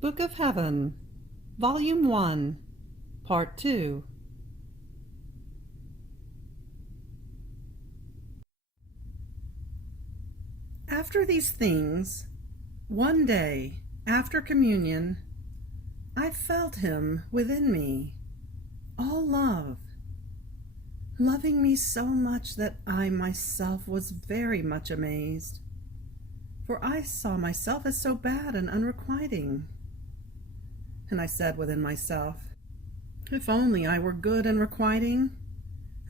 Book of Heaven, Volume 1, Part 2. After these things, one day, after communion, I felt him within me, all love, loving me so much that I myself was very much amazed, for I saw myself as so bad and unrequiting. And I said within myself, if only I were good and requiting,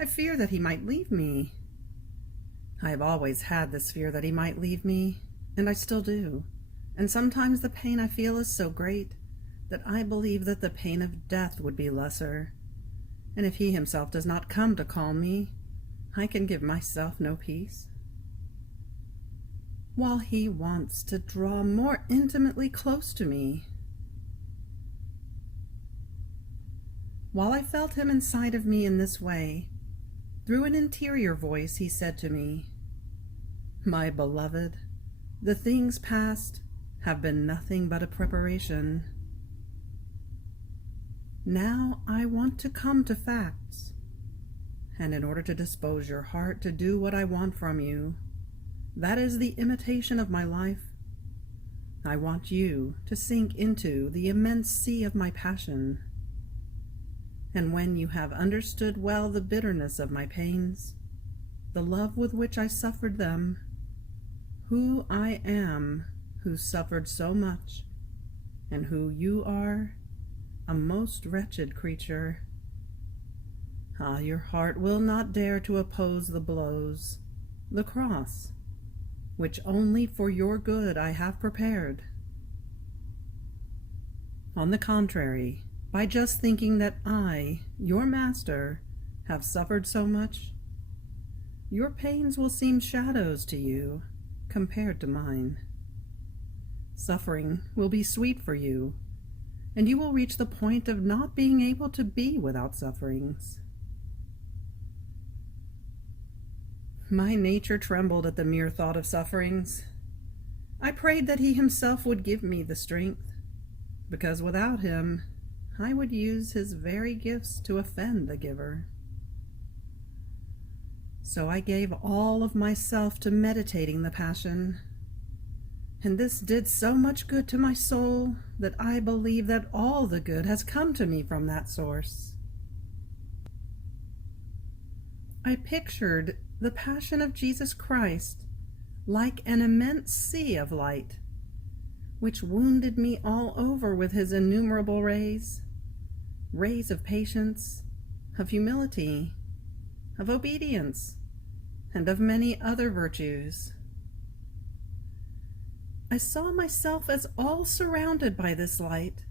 I fear that he might leave me. I have always had this fear that he might leave me, and I still do, and sometimes the pain I feel is so great that I believe that the pain of death would be lesser, and if he himself does not come to call me, I can give myself no peace. While he wants to draw more intimately close to me. While I felt him inside of me in this way, through an interior voice he said to me, "My beloved, the things past have been nothing but a preparation. Now I want to come to facts, and in order to dispose your heart to do what I want from you, that is the imitation of my life, I want you to sink into the immense sea of my passion. And when you have understood well the bitterness of my pains, the love with which I suffered them, who I am who suffered so much, and who you are, a most wretched creature, your heart will not dare to oppose the blows, the cross, which only for your good I have prepared. On the contrary, by just thinking that I, your master, have suffered so much, your pains will seem shadows to you compared to mine. Suffering will be sweet for you, and you will reach the point of not being able to be without sufferings. My nature trembled at the mere thought of sufferings. I prayed that he himself would give me the strength, because without him, I would use his very gifts to offend the giver. So I gave all of myself to meditating the passion, and this did so much good to my soul that I believe that all the good has come to me from that source. I pictured the passion of Jesus Christ like an immense sea of light, which wounded me all over with his innumerable rays of patience, of humility, of obedience, and of many other virtues. I saw myself as all surrounded by this light,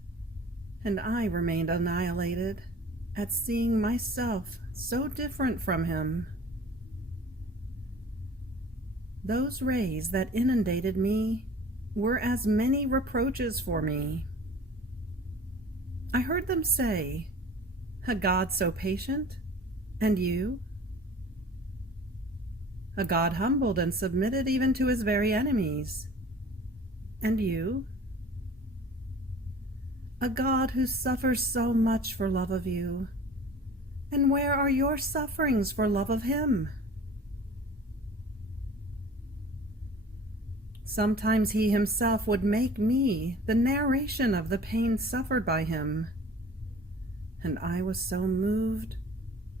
and I remained annihilated at seeing myself so different from him. Those rays that inundated me were as many reproaches for me. I heard them say, "A God so patient, and you?" A God humbled and submitted even to his very enemies, and you? A God who suffers so much for love of you, and where are your sufferings for love of him? Sometimes he himself would make me the narration of the pain suffered by him, and I was so moved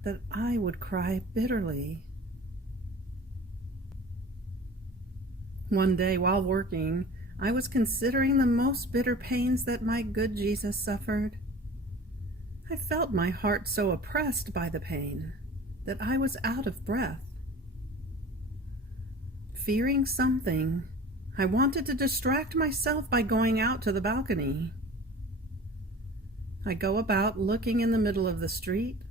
that I would cry bitterly. One day while working, I was considering the most bitter pains that my good Jesus suffered. I felt my heart so oppressed by the pain that I was out of breath. Fearing something, I wanted to distract myself by going out to the balcony. I go about looking in the middle of the street,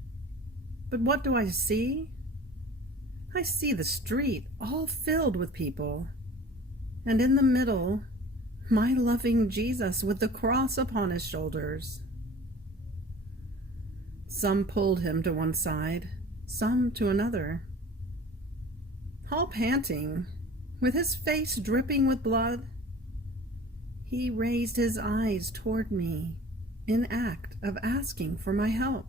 but what do I see? I see the street all filled with people, and in the middle, my loving Jesus with the cross upon his shoulders. Some pulled him to one side, some to another. All panting, with his face dripping with blood, He raised his eyes toward me in act of asking for my help.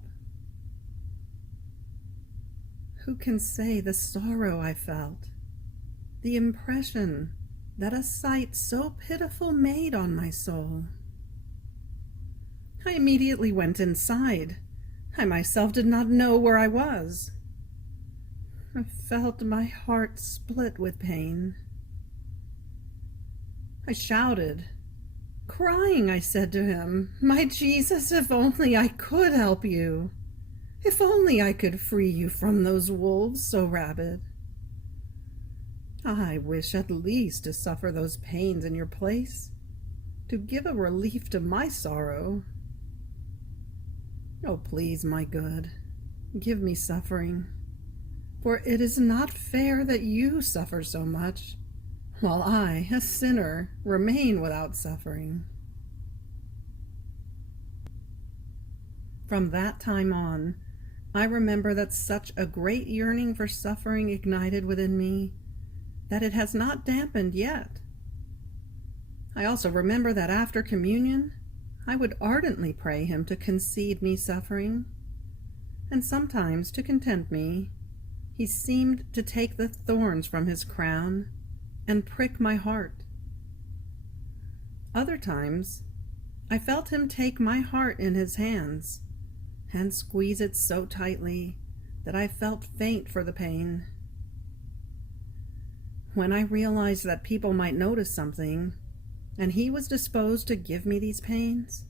Who can say the sorrow I felt, the impression that a sight so pitiful made on my soul? I immediately went inside. I myself did not know where I was. I felt my heart split with pain. I shouted. Crying, I said to him, "My Jesus, if only I could help you. If only I could free you from those wolves so rabid. I wish at least to suffer those pains in your place, to give a relief to my sorrow. Oh, please, my good, give me suffering, for it is not fair that you suffer so much, while I, a sinner, remain without suffering." From that time on, I remember that such a great yearning for suffering ignited within me that it has not dampened yet. I also remember that after communion, I would ardently pray him to concede me suffering, and sometimes, to content me, he seemed to take the thorns from his crown and prick my heart. Other times, I felt him take my heart in his hands and squeeze it so tightly that I felt faint for the pain. When I realized that people might notice something, and he was disposed to give me these pains,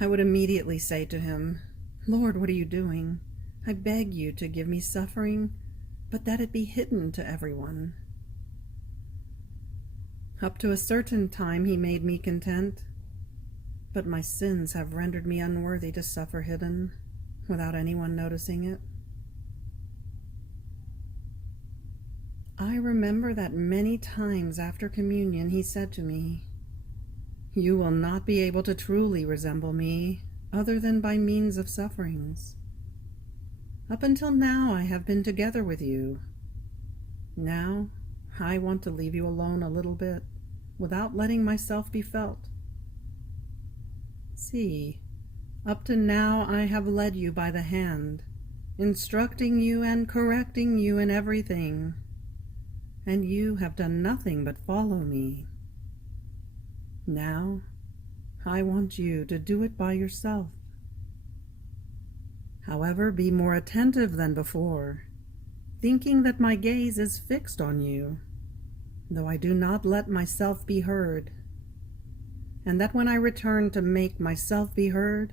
I would immediately say to him, "Lord, what are you doing? I beg you to give me suffering, but that it be hidden to everyone." Up to a certain time he made me content, but my sins have rendered me unworthy to suffer hidden, without anyone noticing it. I remember that many times after communion he said to me, "You will not be able to truly resemble me other than by means of sufferings. Up until now I have been together with you. Now I want to leave you alone a little bit, without letting myself be felt. See, up to now I have led you by the hand, instructing you and correcting you in everything, and you have done nothing but follow me. Now I want you to do it by yourself. However, be more attentive than before, thinking that my gaze is fixed on you, though I do not let myself be heard, and that when I return to make myself be heard,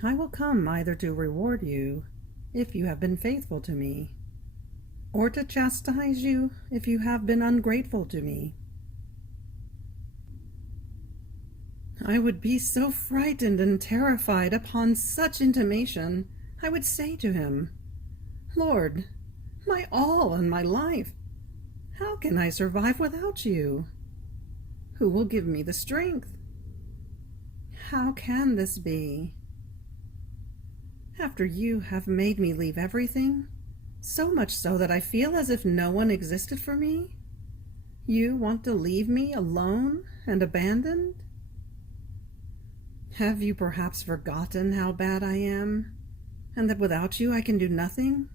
I will come either to reward you if you have been faithful to me, or to chastise you if you have been ungrateful to me." I would be so frightened and terrified upon such intimation, I would say to him, "Lord, my all and my life, how can I survive without you? Who will give me the strength? How can this be? After you have made me leave everything, so much so that I feel as if no one existed for me, you want to leave me alone and abandoned? Have you perhaps forgotten how bad I am, and that without you I can do nothing?"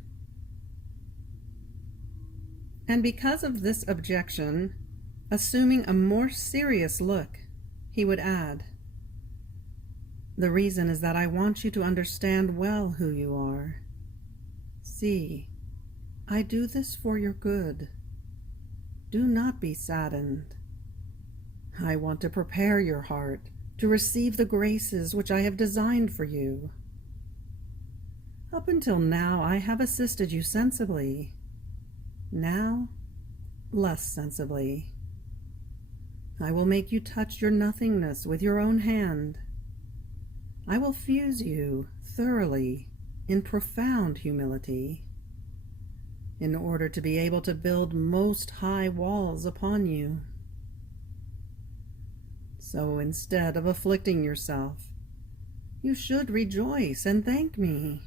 And because of this objection, assuming a more serious look, he would add, "The reason is that I want you to understand well who you are. See, I do this for your good. Do not be saddened. I want to prepare your heart to receive the graces which I have designed for you. Up until now I have assisted you sensibly. Now, less sensibly. I will make you touch your nothingness with your own hand. I will fuse you thoroughly in profound humility, in order to be able to build most high walls upon you. So instead of afflicting yourself, you should rejoice and thank me,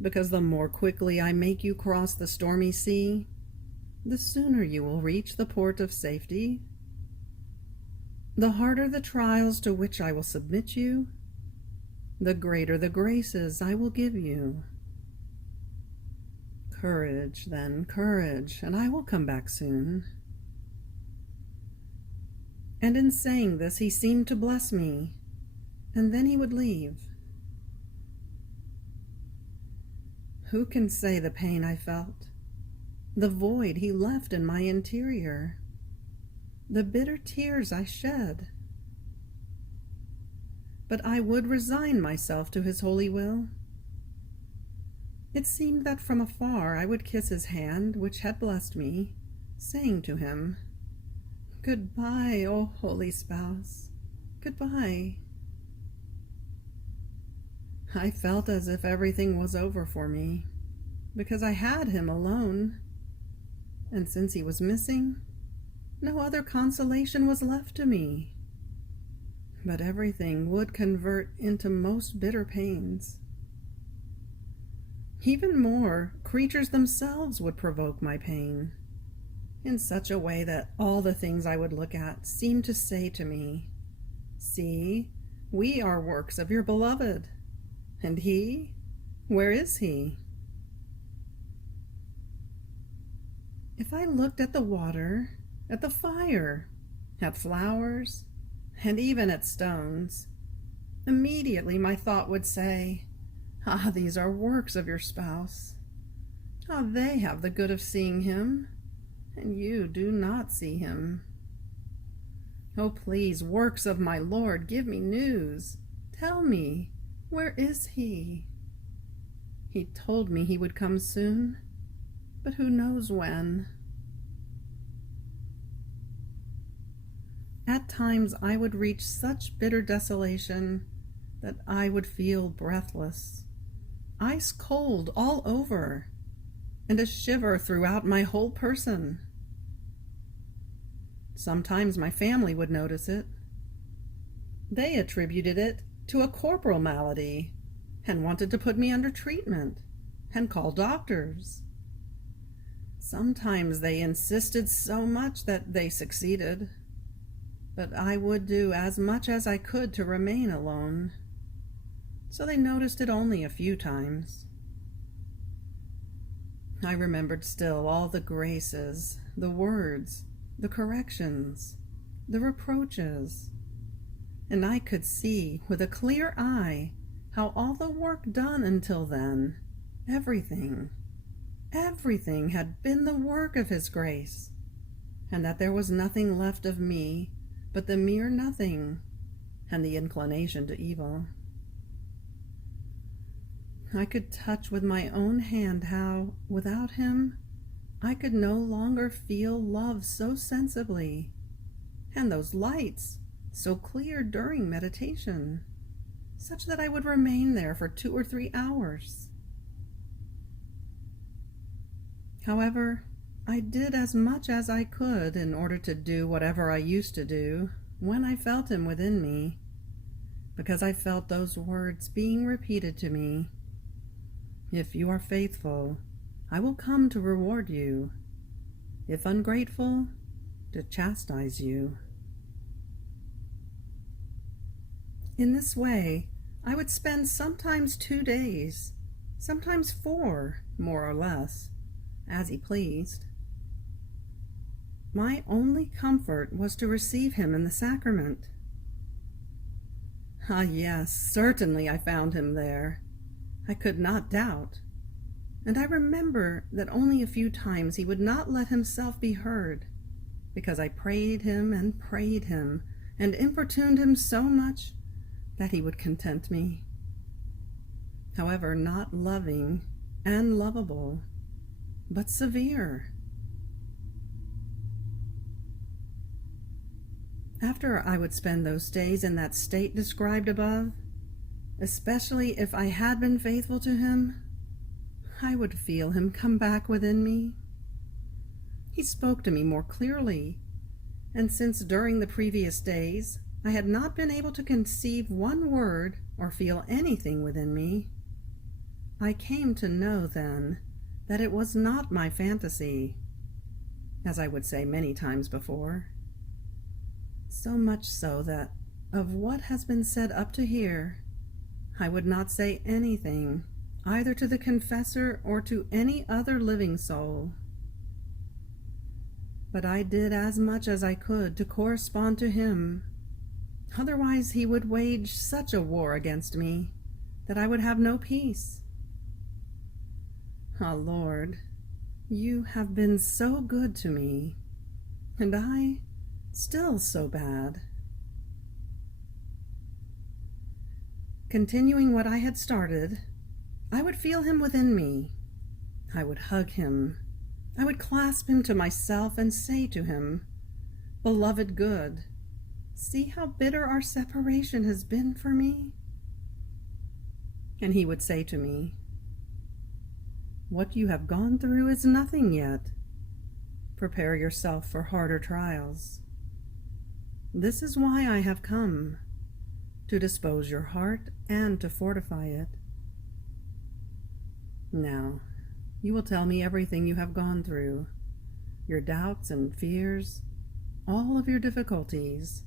because the more quickly I make you cross the stormy sea, the sooner you will reach the port of safety." The harder the trials to which I will submit you, the greater the graces I will give you. Courage, then, courage, and I will come back soon." And in saying this, he seemed to bless me, and then he would leave. Who can say the pain I felt, the void he left in my interior, the bitter tears I shed? But I would resign myself to his holy will. It seemed that from afar I would kiss his hand which had blessed me, saying to him, "Goodbye, O holy spouse, goodbye." I felt as if everything was over for me, because I had him alone, and since he was missing, no other consolation was left to me. But everything would convert into most bitter pains. Even more, creatures themselves would provoke my pain, in such a way that all the things I would look at seemed to say to me, "See, we are works of your beloved. And he? Where is he?" If I looked at the water, at the fire, at flowers, and even at stones, immediately my thought would say, "Ah, these are works of your spouse. Ah, they have the good of seeing him, and you do not see him. Oh, please, works of my Lord, give me news. Tell me, where is he? He told me he would come soon, but who knows when?" At times I would reach such bitter desolation that I would feel breathless, ice cold all over, and a shiver throughout my whole person. Sometimes my family would notice it. They attributed it to a corporal malady, and wanted to put me under treatment, and call doctors. Sometimes they insisted so much that they succeeded, but I would do as much as I could to remain alone, so they noticed it only a few times. I remembered still all the graces, the words, the corrections, the reproaches, and I could see with a clear eye how all the work done until then, everything had been the work of his grace, and that there was nothing left of me but the mere nothing and the inclination to evil. I could touch with my own hand how, without him, I could no longer feel love so sensibly, and those lights so clear during meditation, such that I would remain there for 2 or 3 hours. However, I did as much as I could in order to do whatever I used to do when I felt him within me, because I felt those words being repeated to me, "If you are faithful, I will come to reward you. If ungrateful, to chastise you." In this way, I would spend sometimes 2 days, sometimes 4, more or less, as he pleased. My only comfort was to receive him in the sacrament. Ah, yes, certainly I found him there. I could not doubt. And I remember that only a few times he would not let himself be heard, because I prayed him and importuned him so much that he would content me. However, not loving and lovable, but severe. After I would spend those days in that state described above, especially if I had been faithful to him, I would feel him come back within me. He spoke to me more clearly, and since during the previous days I had not been able to conceive one word or feel anything within me, I came to know then that it was not my fantasy, as I would say many times before. so much so that of what has been said up to here, I would not say anything either to the confessor or to any other living soul. But I did as much as I could to correspond to him. Otherwise he would wage such a war against me that I would have no peace. Ah, Lord, you have been so good to me, and I still so bad. Continuing what I had started, I would feel him within me. I would hug him. I would clasp him to myself and say to him, "Beloved good, see how bitter our separation has been for me?" And he would say to me, "What you have gone through is nothing yet. Prepare yourself for harder trials. This is why I have come, to dispose your heart and to fortify it. Now, you will tell me everything you have gone through, your doubts and fears, all of your difficulties,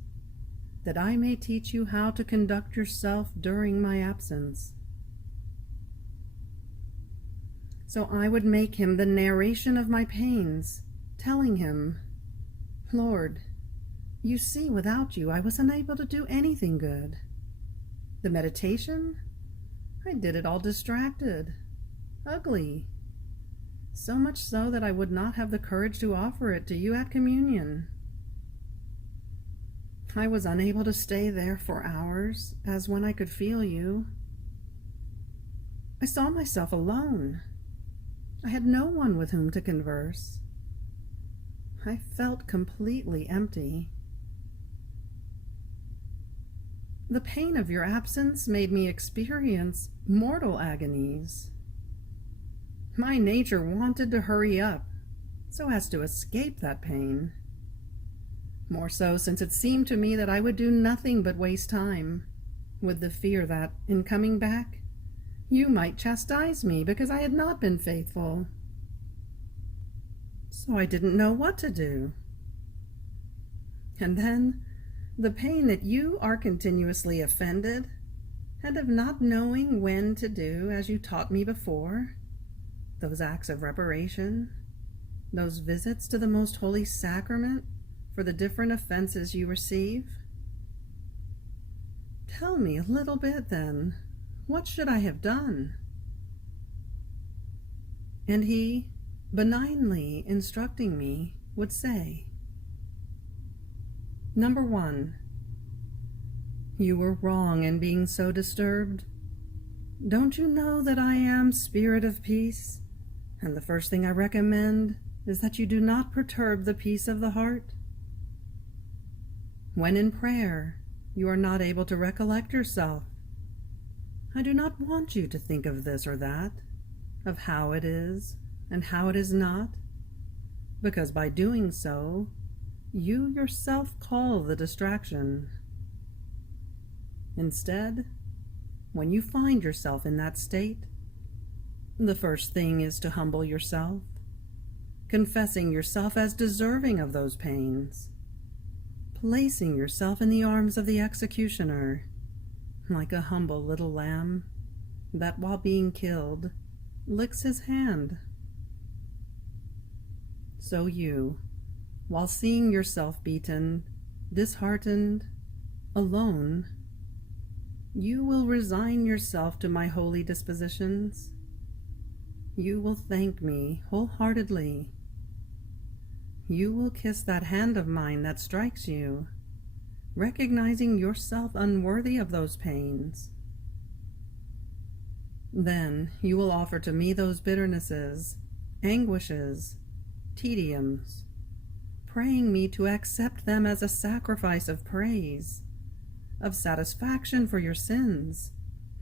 that I may teach you how to conduct yourself during my absence." So I would make him the narration of my pains, telling him, "Lord, you see, without you I was unable to do anything good. The meditation, I did it all distracted, ugly, so much so that I would not have the courage to offer it to you at communion. I was unable to stay there for hours, as when I could feel you. I saw myself alone. I had no one with whom to converse. I felt completely empty. The pain of your absence made me experience mortal agonies. My nature wanted to hurry up, so as to escape that pain. More so since it seemed to me that I would do nothing but waste time, with the fear that, in coming back, you might chastise me because I had not been faithful. So I didn't know what to do. And then, the pain that you are continuously offended, and of not knowing when to do as you taught me before, those acts of reparation, those visits to the most holy sacrament for the different offenses you receive. Tell me a little bit then, what should I have done? And he, benignly instructing me, would say, Number 1, you were wrong in being so disturbed. Don't you know that I am Spirit of Peace, and the first thing I recommend is that you do not perturb the peace of the heart? When in prayer you are not able to recollect yourself, I do not want you to think of this or that, of how it is and how it is not, because by doing so, you yourself call the distraction. Instead, when you find yourself in that state, the first thing is to humble yourself, confessing yourself as deserving of those pains, placing yourself in the arms of the executioner, like a humble little lamb that, while being killed, licks his hand. So you, while seeing yourself beaten, disheartened, alone, you will resign yourself to my holy dispositions. You will thank me wholeheartedly. You will kiss that hand of mine that strikes you, recognizing yourself unworthy of those pains. Then you will offer to me those bitternesses, anguishes, tediums, praying me to accept them as a sacrifice of praise, of satisfaction for your sins,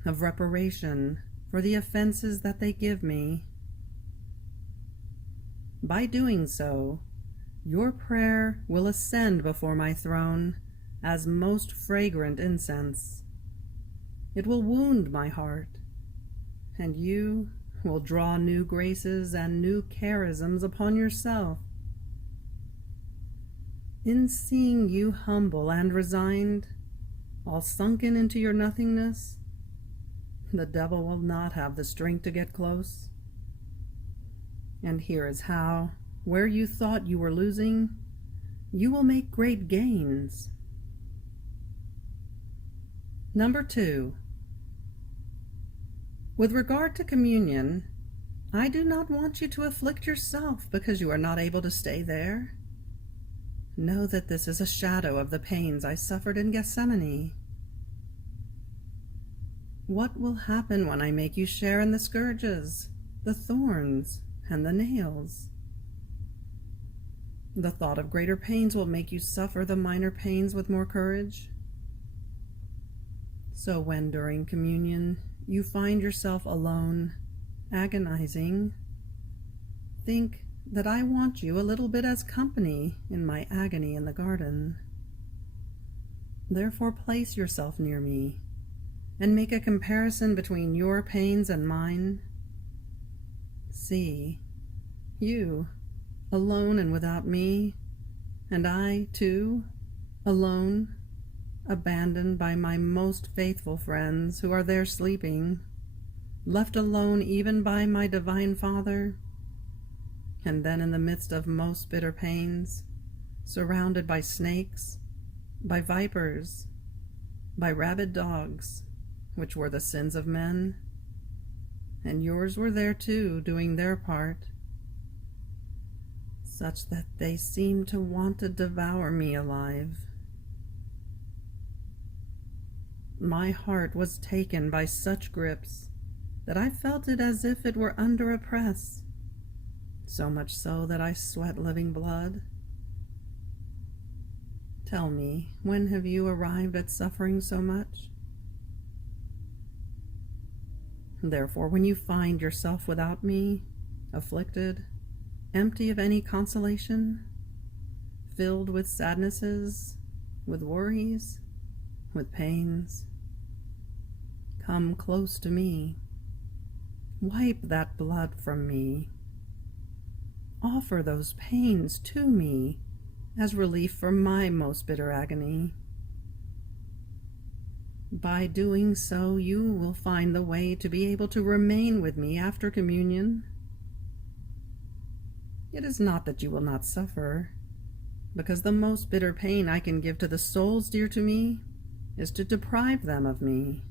of reparation for the offenses that they give me. By doing so, your prayer will ascend before my throne as most fragrant incense. It will wound my heart, and you will draw new graces and new charisms upon yourself. In seeing you humble and resigned, all sunken into your nothingness, the devil will not have the strength to get close. And here is how, where you thought you were losing, you will make great gains. Number 2. With regard to communion, I do not want you to afflict yourself because you are not able to stay there. Know that this is a shadow of the pains I suffered in Gethsemane. What will happen when I make you share in the scourges, the thorns, and the nails? The thought of greater pains will make you suffer the minor pains with more courage. So when during communion you find yourself alone, agonizing, think that I want you a little bit as company in my agony in the garden. Therefore place yourself near me and make a comparison between your pains and mine. See, you, alone and without me, and I, too, alone, abandoned by my most faithful friends who are there sleeping, left alone even by my divine Father, and then in the midst of most bitter pains, surrounded by snakes, by vipers, by rabid dogs, which were the sins of men, and yours were there too, doing their part, such that they seemed to want to devour me alive. My heart was taken by such grips that I felt it as if it were under a press, so much so that I sweat living blood. Tell me, when have you arrived at suffering so much? Therefore, when you find yourself without me, afflicted, empty of any consolation, filled with sadnesses, with worries, with pains, come close to me. Wipe that blood from me. Offer those pains to me as relief for my most bitter agony. By doing so, you will find the way to be able to remain with me after communion. It is not that you will not suffer, because the most bitter pain I can give to the souls dear to me is to deprive them of me.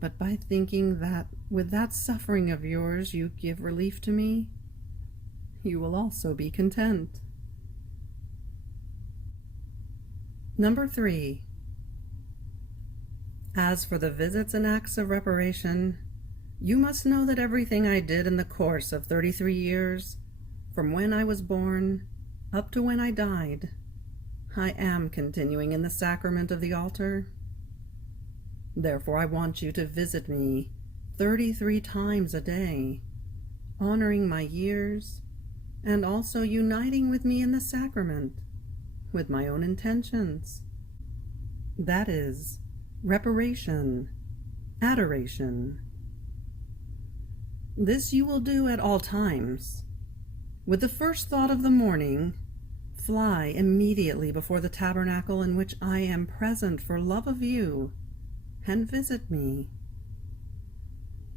But by thinking that with that suffering of yours you give relief to me, you will also be content. Number 3. As for the visits and acts of reparation, you must know that everything I did in the course of 33 years, from when I was born up to when I died, I am continuing in the sacrament of the altar. Therefore I want you to visit me 33 times a day, honoring my years, and also uniting with me in the sacrament, with my own intentions. That is, reparation, adoration. This you will do at all times. With the first thought of the morning, fly immediately before the tabernacle in which I am present for love of you, and visit me.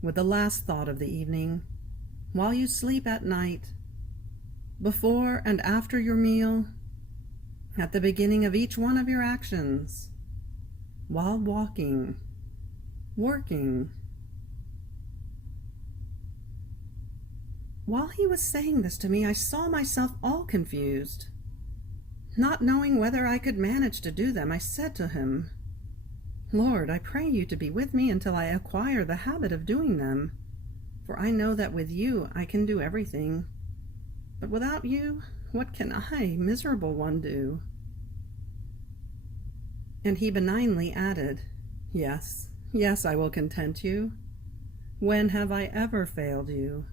With the last thought of the evening, while you sleep at night, before and after your meal, at the beginning of each one of your actions, while walking, working. While he was saying this to me, I saw myself all confused. Not knowing whether I could manage to do them, I said to him, Lord, I pray you to be with me until I acquire the habit of doing them, for I know that with you I can do everything. But without you, what can I, miserable one, do? And he benignly added, Yes, yes, I will content you. When have I ever failed you?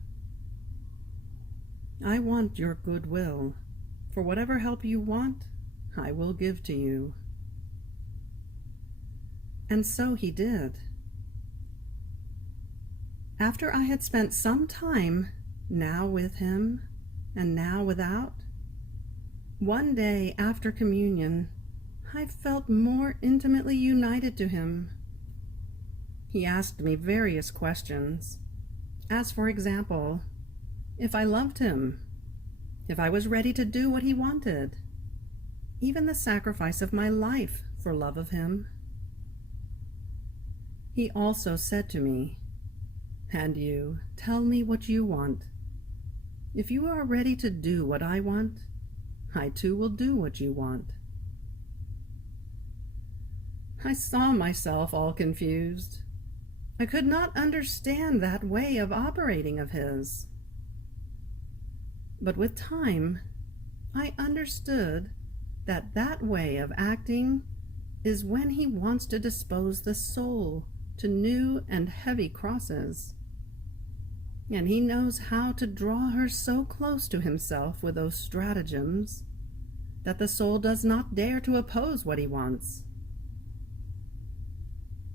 I want your good will. For whatever help you want, I will give to you. And so he did. After I had spent some time, now with him and now without, One day after communion, I felt more intimately united to him. He asked me various questions, as for example, if I loved him, if I was ready to do what he wanted, even the sacrifice of my life for love of him. He also said to me, "And you, tell me what you want. If you are ready to do what I want, I too will do what you want." I saw myself all confused. I could not understand that way of operating of his. But with time, I understood that that way of acting is when he wants to dispose the soul to new and heavy crosses. And he knows how to draw her so close to himself with those stratagems that the soul does not dare to oppose what he wants.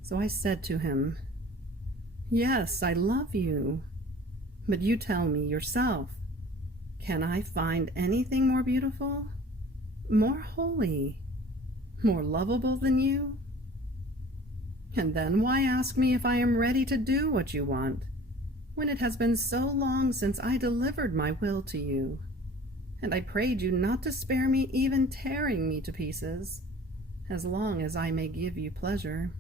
So I said to him, "Yes, I love you, but you tell me yourself, can I find anything more beautiful, more holy, more lovable than you? And then why ask me if I am ready to do what you want, when it has been so long since I delivered my will to you, and I prayed you not to spare me even tearing me to pieces, as long as I may give you pleasure?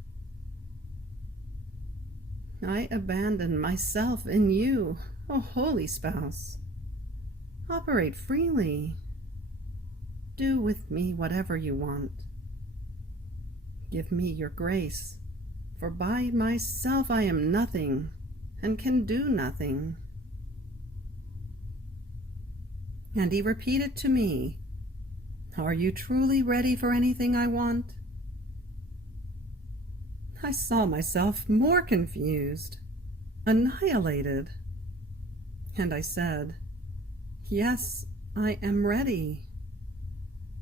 I abandon myself in you, O holy spouse. Operate freely. Do with me whatever you want. Give me your grace, for by myself I am nothing and can do nothing." And he repeated to me, "Are you truly ready for anything I want?" I saw myself more confused, annihilated, and I said, "Yes, I am ready,"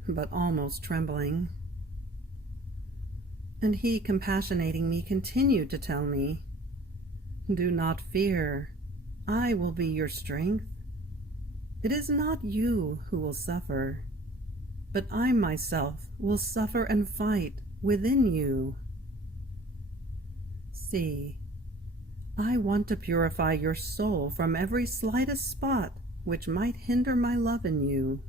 but almost trembling. And he, compassionating me, continued to tell me, "Do not fear, I will be your strength. It is not you who will suffer, but I myself will suffer and fight within you. See, I want to purify your soul from every slightest spot which might hinder my love in you.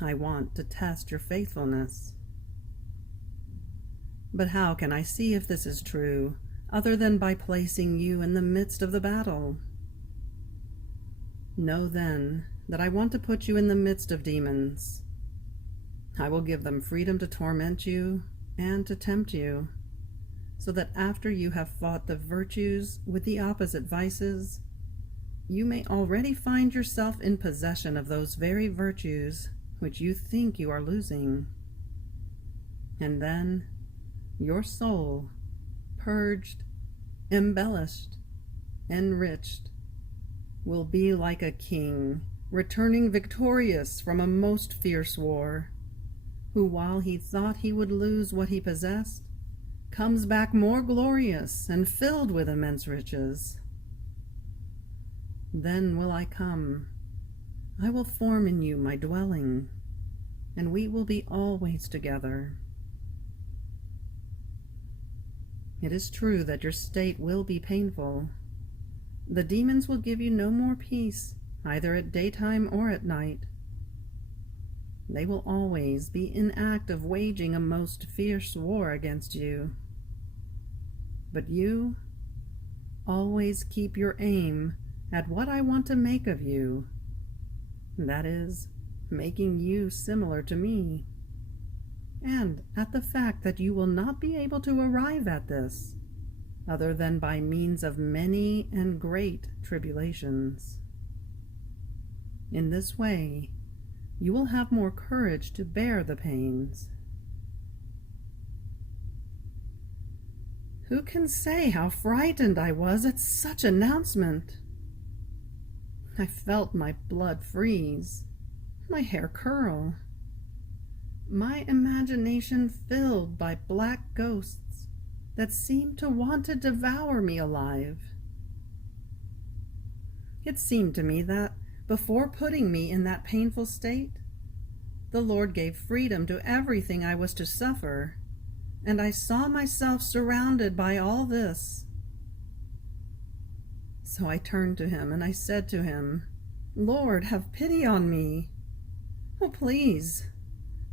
I want to test your faithfulness. But how can I see if this is true, other than by placing you in the midst of the battle? Know then that I want to put you in the midst of demons. I will give them freedom to torment you and to tempt you, so that after you have fought the virtues with the opposite vices, you may already find yourself in possession of those very virtues which you think you are losing. And then your soul, purged, embellished, enriched, will be like a king returning victorious from a most fierce war, who, while he thought he would lose what he possessed, comes back more glorious and filled with immense riches. Then will I come. I will form in you my dwelling, and we will be always together. It is true that your state will be painful. The demons will give you no more peace, either at daytime or at night. They will always be in act of waging a most fierce war against you. But you always keep your aim at what I want to make of you, that is, making you similar to me, and at the fact that you will not be able to arrive at this other than by means of many and great tribulations. In this way, you will have more courage to bear the pains. Who can say how frightened I was at such announcement? I felt my blood freeze, my hair curl, my imagination filled by black ghosts that seemed to want to devour me alive. It seemed to me that, before putting me in that painful state, the Lord gave freedom to everything I was to suffer, and I saw myself surrounded by all this. So I turned to him and I said to him, Lord, have pity on me. Oh, please,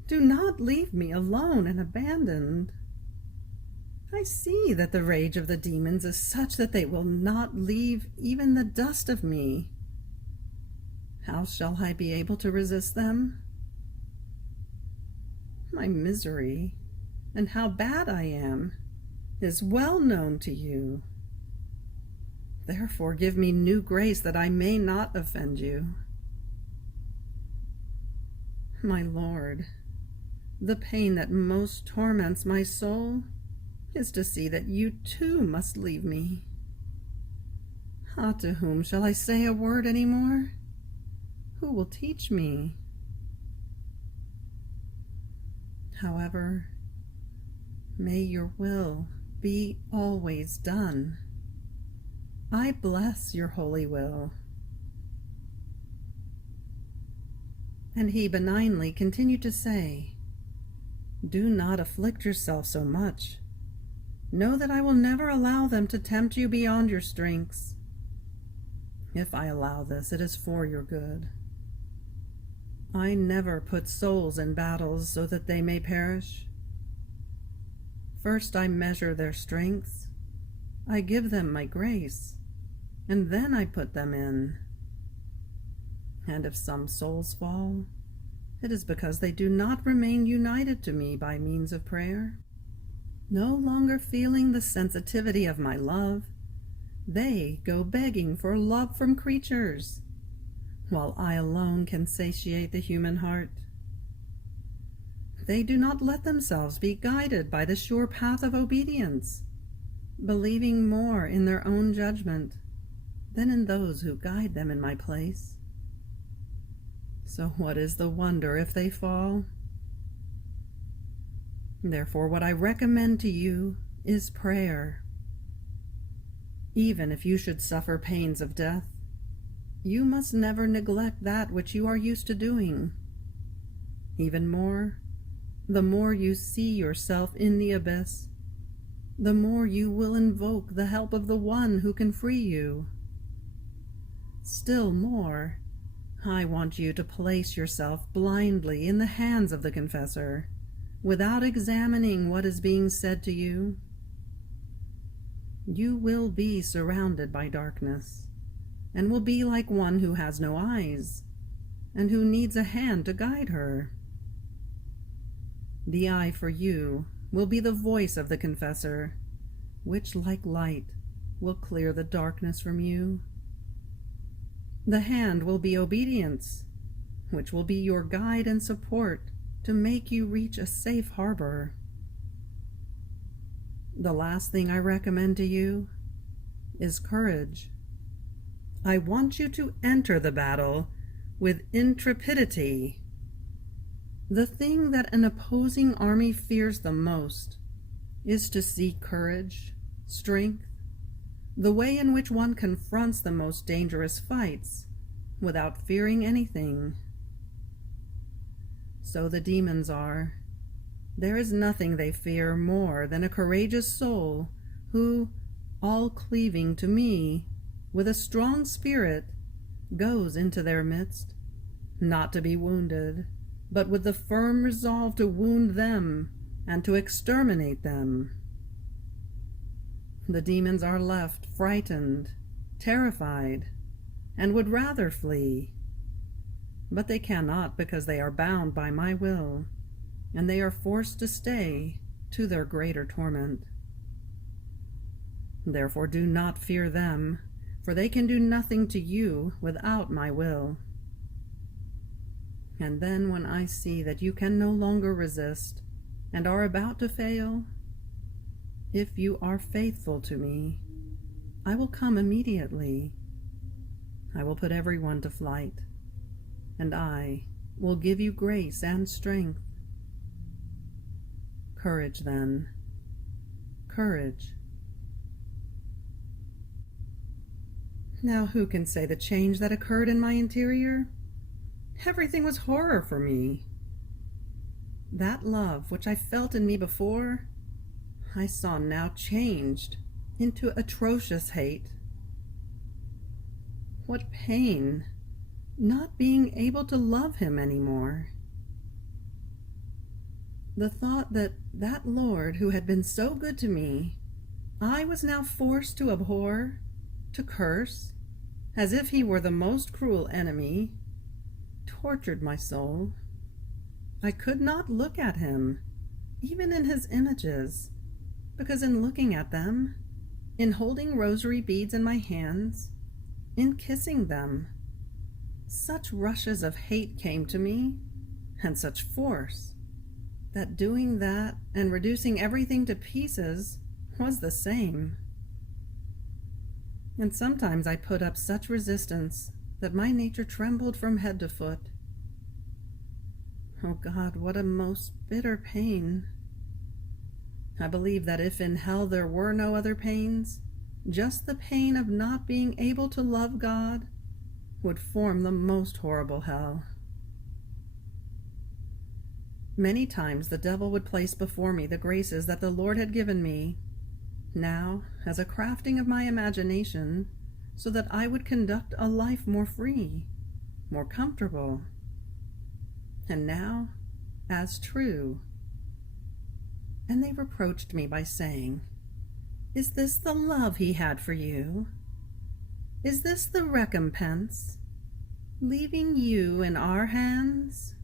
do not leave me alone and abandoned. I see that the rage of the demons is such that they will not leave even the dust of me. How shall I be able to resist them? My misery, and how bad I am, is well known to you. Therefore give me new grace that I may not offend you. My Lord, the pain that most torments my soul is to see that you too must leave me. Ah, to whom shall I say a word any more? Who will teach me? However, may your will be always done. I bless your holy will. And he benignly continued to say, Do not afflict yourself so much. Know that I will never allow them to tempt you beyond your strengths. If I allow this, it is for your good. I never put souls in battles so that they may perish. First I measure their strengths, I give them my grace, and then I put them in. And if some souls fall, it is because they do not remain united to me by means of prayer. No longer feeling the sensitivity of my love, they go begging for love from creatures, while I alone can satiate the human heart. They do not let themselves be guided by the sure path of obedience, believing more in their own judgment than in those who guide them in my place. So what is the wonder if they fall? Therefore, what I recommend to you is prayer. Even if you should suffer pains of death, you must never neglect that which you are used to doing. Even more, the more you see yourself in the abyss, the more you will invoke the help of the one who can free you. Still more, I want you to place yourself blindly in the hands of the confessor, without examining what is being said to you. You will be surrounded by darkness, and will be like one who has no eyes, and who needs a hand to guide her. The eye for you will be the voice of the confessor, which, like light, will clear the darkness from you. The hand will be obedience, which will be your guide and support to make you reach a safe harbor. The last thing I recommend to you is courage. I want you to enter the battle with intrepidity. The thing that an opposing army fears the most is to see courage, strength, the way in which one confronts the most dangerous fights without fearing anything. So the demons are. There is nothing they fear more than a courageous soul who, all cleaving to me, with a strong spirit, goes into their midst, not to be wounded, but with the firm resolve to wound them and to exterminate them. The demons are left frightened, terrified, and would rather flee. But they cannot, because they are bound by my will, and they are forced to stay to their greater torment. Therefore do not fear them, for they can do nothing to you without my will. And then when I see that you can no longer resist, and are about to fail, if you are faithful to me, I will come immediately. I will put everyone to flight, and I will give you grace and strength. Courage, then. Courage. Now who can say the change that occurred in my interior? Everything was horror for me. That love which I felt in me before, I saw now changed into atrocious hate. What pain, not being able to love him anymore. The thought that that Lord who had been so good to me, I was now forced to abhor, to curse, as if he were the most cruel enemy, tortured my soul. I could not look at him, even in his images, because in looking at them, in holding rosary beads in my hands, in kissing them, such rushes of hate came to me, and such force, that doing that and reducing everything to pieces was the same. And sometimes I put up such resistance that my nature trembled from head to foot. Oh God, what a most bitter pain. I believe that if in hell there were no other pains, just the pain of not being able to love God would form the most horrible hell. Many times the devil would place before me the graces that the Lord had given me, now as a crafting of my imagination, so that I would conduct a life more free, more comfortable, and now as true. And they reproached me by saying, "Is this the love he had for you? Is this the recompense, leaving you in our hands?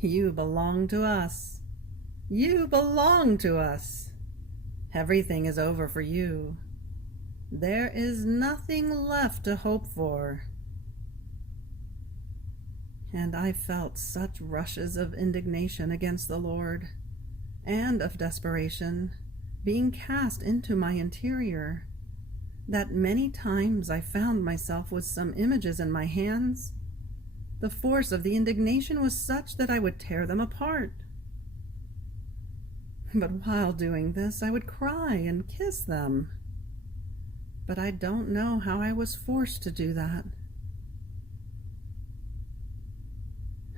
You belong to us. You belong to us. Everything is over for you. There is nothing left to hope for." And I felt such rushes of indignation against the Lord, and of desperation, being cast into my interior, that many times I found myself with some images in my hands. The force of the indignation was such that I would tear them apart. But while doing this, I would cry and kiss them. But I don't know how I was forced to do that.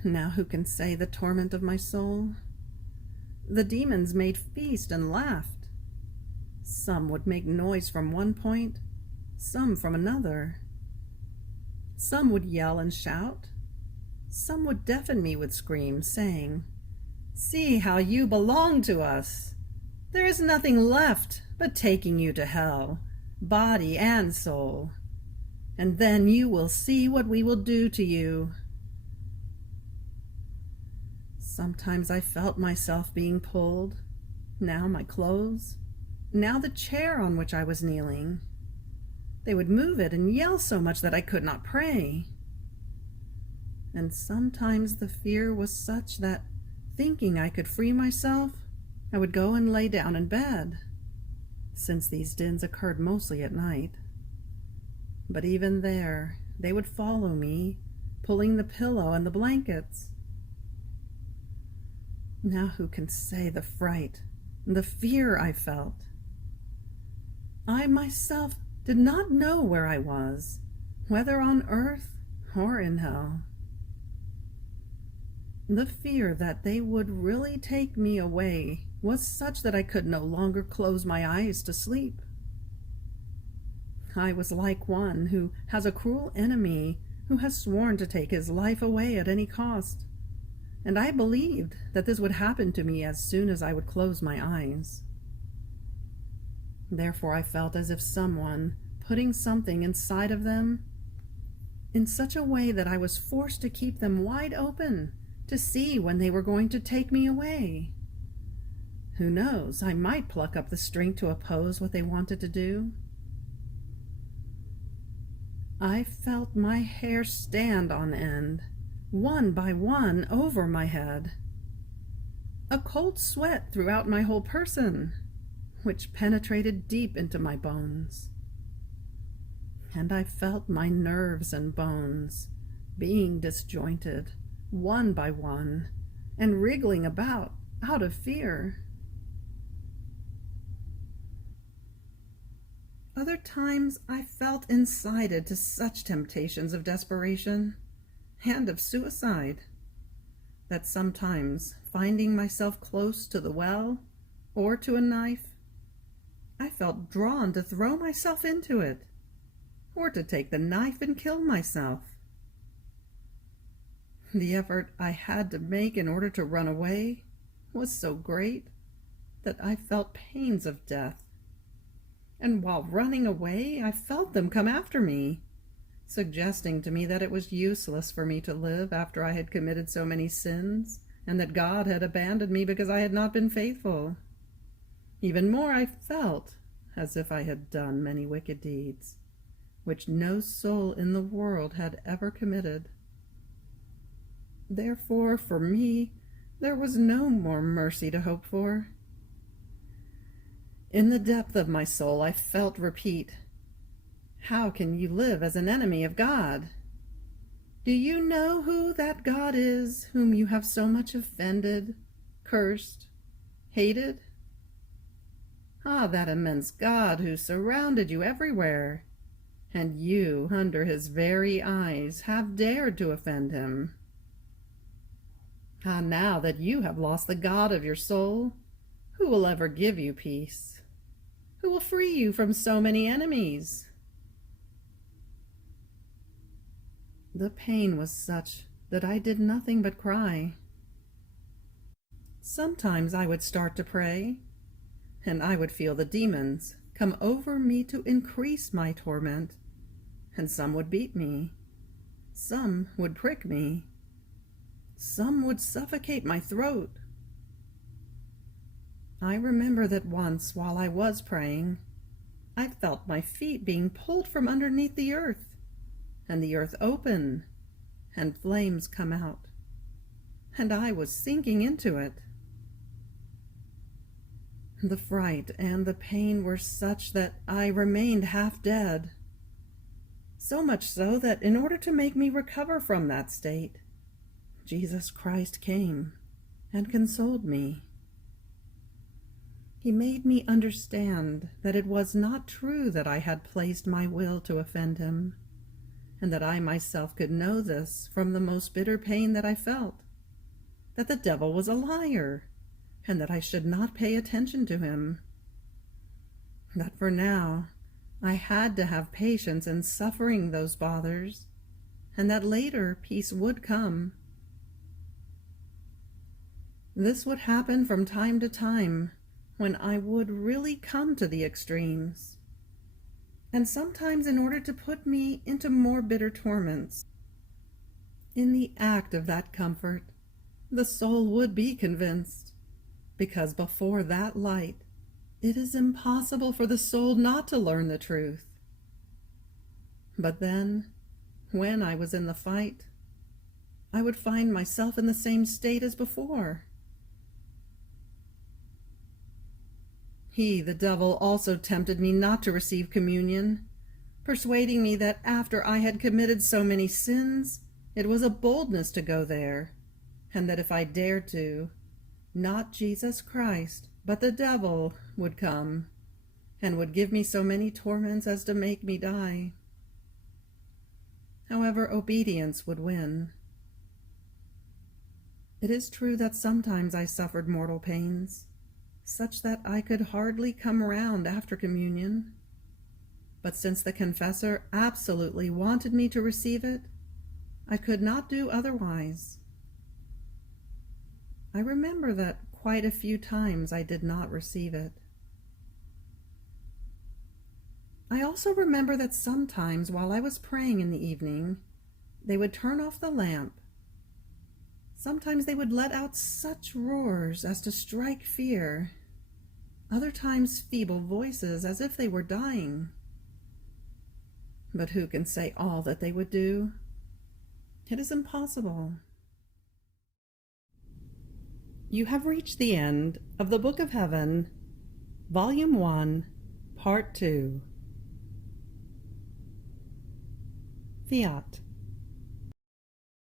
Now who can say the torment of my soul? The demons made feast and laughed. Some would make noise from one point, some from another. Some would yell and shout. Some would deafen me with screams, saying, "See how you belong to us. There is nothing left but taking you to hell, body and soul. And then you will see what we will do to you." Sometimes I felt myself being pulled, now my clothes, now the chair on which I was kneeling. They would move it and yell so much that I could not pray. And sometimes the fear was such that, thinking I could free myself, I would go and lay down in bed, since these dins occurred mostly at night. But even there, they would follow me, pulling the pillow and the blankets. Now who can say the fright, the fear I felt? I myself did not know where I was, whether on earth or in hell. The fear that they would really take me away was such that I could no longer close my eyes to sleep. I was like one who has a cruel enemy who has sworn to take his life away at any cost, and I believed that this would happen to me as soon as I would close my eyes. Therefore I felt as if someone putting something inside of them in such a way that I was forced to keep them wide open to see when they were going to take me away. Who knows, I might pluck up the strength to oppose what they wanted to do. I felt my hair stand on end, one by one, over my head. A cold sweat throughout my whole person, which penetrated deep into my bones. And I felt my nerves and bones being disjointed, one by one, and wriggling about out of fear. Other times I felt incited to such temptations of desperation and of suicide. that sometimes, finding myself close to the well or to a knife, I felt drawn to throw myself into it, or to take the knife and kill myself. The effort I had to make in order to run away was so great that I felt pains of death. And while running away, I felt them come after me, suggesting to me that it was useless for me to live after I had committed so many sins, and that God had abandoned me because I had not been faithful. Even more, I felt as if I had done many wicked deeds, which no soul in the world had ever committed. Therefore, for me, there was no more mercy to hope for. In the depth of my soul, I felt repeat, "How can you live as an enemy of God? Do you know who that God is whom you have so much offended, cursed, hated? Ah, that immense God who surrounded you everywhere, and you, under his very eyes, have dared to offend him. Ah, now that you have lost the God of your soul, who will ever give you peace? Who will free you from so many enemies?" The pain was such that I did nothing but cry. Sometimes I would start to pray, and I would feel the demons come over me to increase my torment, and some would beat me, some would prick me, some would suffocate my throat. I remember that once, while I was praying, I felt my feet being pulled from underneath the earth, and the earth open, and flames come out, and I was sinking into it. The fright and the pain were such that I remained half dead, so much so that in order to make me recover from that state, Jesus Christ came and consoled me. He made me understand that it was not true that I had placed my will to offend him, and that I myself could know this from the most bitter pain that I felt, that the devil was a liar, and that I should not pay attention to him. That for now I had to have patience in suffering those bothers, and that later peace would come. This would happen from time to time, when I would really come to the extremes, and sometimes in order to put me into more bitter torments. In the act of that comfort, the soul would be convinced, because before that light, it is impossible for the soul not to learn the truth. But then, when I was in the fight, I would find myself in the same state as before. He, the devil, also tempted me not to receive communion, persuading me that after I had committed so many sins, it was a boldness to go there, and that if I dared to, not Jesus Christ, but the devil would come, and would give me so many torments as to make me die. However, obedience would win. It is true that sometimes I suffered mortal pains, such that I could hardly come round after communion. But since the confessor absolutely wanted me to receive it, I could not do otherwise. I remember that quite a few times I did not receive it. I also remember that sometimes while I was praying in the evening, they would turn off the lamp. Sometimes they would let out such roars as to strike fear, other times feeble voices as if they were dying. But who can say all that they would do? It is impossible. You have reached the end of the Book of Heaven, Volume 1, Part 2. Fiat.